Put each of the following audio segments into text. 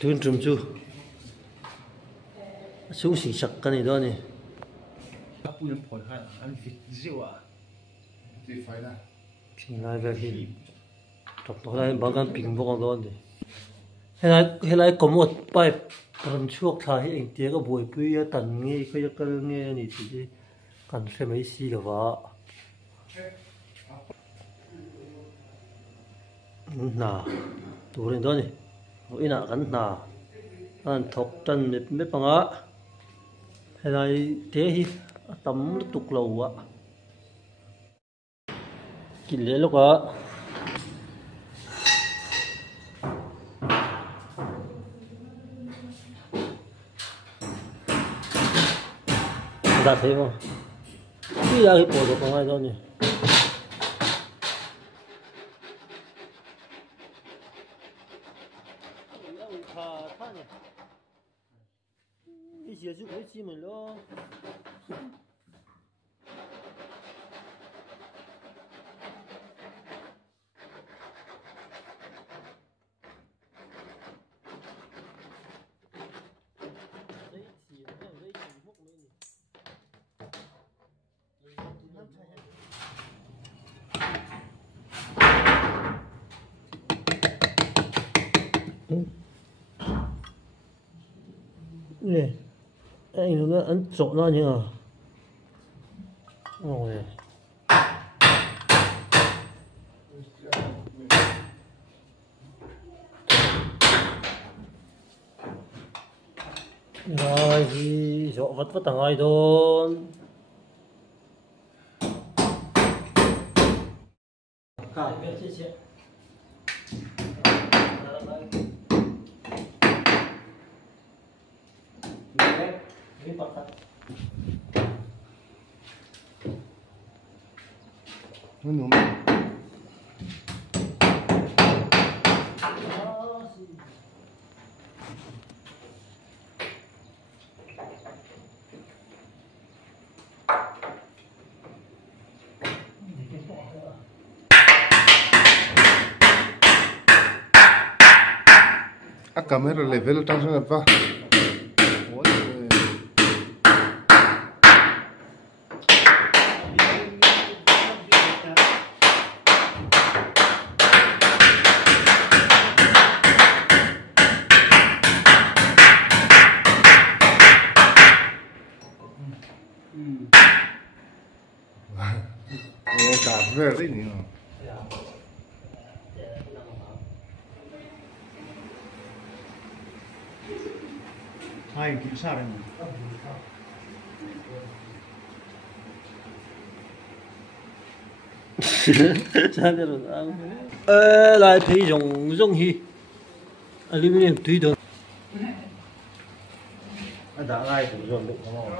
Tuyên trùm chu xuống xì sặc cái này đó nè thì lại về khi tập nó lại bao gan pin bốc đó nè hay lại có một bài phần chuộc thay anh tiếc cái buổi bây giờ tận nghe cái nghe này thì cần xem mấy xí là vợ nà tủ lên đó nè mỗi nà gắn nà anh thọc chân mấy bằng á hay là thế hi tấm tục lầu á kỹ lưỡng lúc á đã thấy không bây giờ cái bộ đồ còn ai đâu nhỉ giờ chú chỉ mình lo nè anh nó ăn trộn nó như à rồi rồi thì dọ vật vật tầng ai thôi cả cái chia sẻ A câmera level tá já va. Cả về đấy nhỉ. Hai kiểm tra đây mà. lại thấy dùng dùng hi aluminium tùy được đã lại cũng dùng được không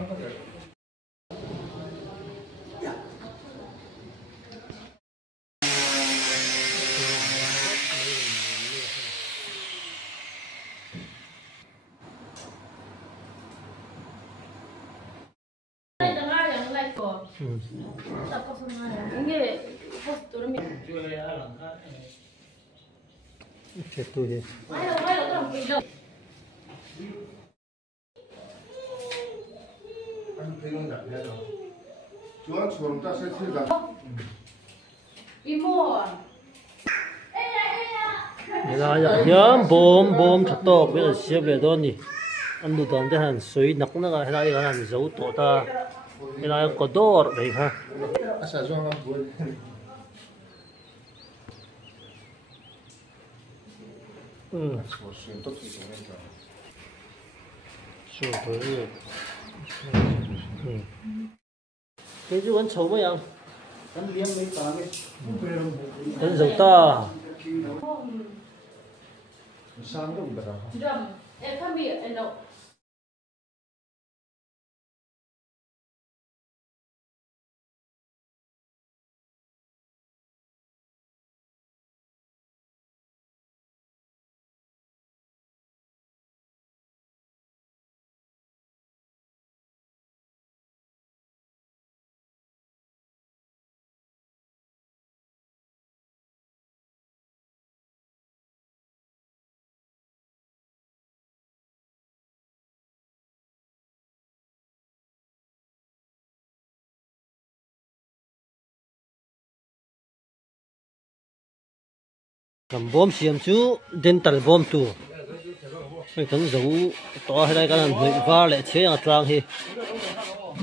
chết tôi đi Chuan chuan ta sẽ chơi là. là nhớ bom bom thật to bây giờ xếp về đó nhỉ anh được đón thế hẳn suy nặc nó cái này là hẳn dấu tổ ta cái này có đỏ đấy ha À sao chuan làm buồn. Xuyên tốt thì cũng nên cả. sure thôi cái chú ăn xấu mấy anh Ăn liếm mấy tá cái. ăn dấu ta Sang đâu vậy hả? Drum. It can be no. cầm bom xiêm chú dental bom tu cái thằng dấu to hay đây cái này va lại chế ngặt lang hi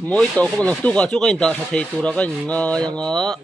mỗi tổ có một tu cả chú cái ta thấy tu ra cái ngà yang ngà